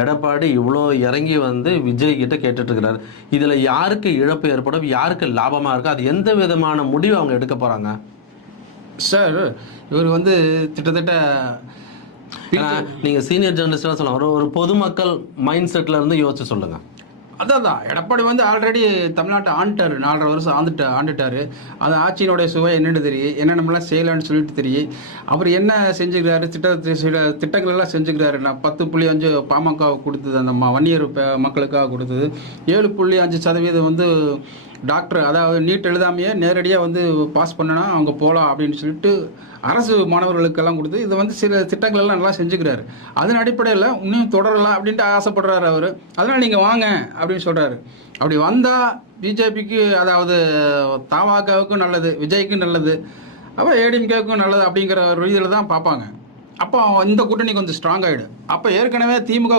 எடப்பாடி இவ்வளோ இறங்கி வந்து விஜய் கிட்ட கேட்டுட்டு இருக்கிறாரு. இதில் யாருக்கு இழப்பு ஏற்படும், யாருக்கு லாபமாக இருக்கும், அது எந்த விதமான முடிவு அவங்க எடுக்க போகிறாங்க? சார், இவர் வந்து கிட்டத்தட்ட நீங்கள் சீனியர் ஜேர்னலிஸ்டாக சொல்லலாம், ஒரு பொதுமக்கள் மைண்ட் செட்டில் இருந்து யோசிச்சு சொல்லுங்கள். அதான் எடப்பாடி வந்து ஆல்ரெடி தமிழ்நாட்டை ஆண்டுட்டார், 4.5 வருஷம் ஆண்டுட்டார். அந்த ஆட்சியினுடைய சுவை என்னென்னு தெரியும், என்னென்னலாம் செய்யலான்னு சொல்லிட்டு தெரியும். அவர் என்ன செஞ்சுக்கிறாரு, திட்டங்கள் எல்லாம் செஞ்சுக்கிறாரு. நான் 10.5 பாமக கொடுத்தது, அந்த வன்னியர் மக்களுக்காக கொடுத்தது. 7.5% வந்து டாக்டர், அதாவது நீட் எழுதாமையே நேரடியாக வந்து பாஸ் பண்ணனா அவங்க போகலாம் அப்படின்னு சொல்லிட்டு அரசு மாணவர்களுக்கெல்லாம் கொடுத்து, இதை வந்து சில திட்டங்கள் எல்லாம் நல்லா செஞ்சுக்கிறாரு. அதன் அடிப்படையில் இன்னும் தொடரலாம் அப்படின்ட்டு ஆசைப்படுறாரு அவர். அதனால் நீங்கள் வாங்க அப்படின்னு சொல்கிறாரு. அப்படி வந்தால் பிஜேபிக்கு, அதாவது தமாகவுக்கும் நல்லது, விஜய்க்கும் நல்லது, அப்போ ஏடிஎம்கேவுக்கும் நல்லது அப்படிங்கிற ஒரு ரீதியில் தான் பார்ப்பாங்க. அப்போ இந்த கூட்டணி கொஞ்சம் ஸ்ட்ராங் ஆகிடும். அப்போ ஏற்கனவே திமுக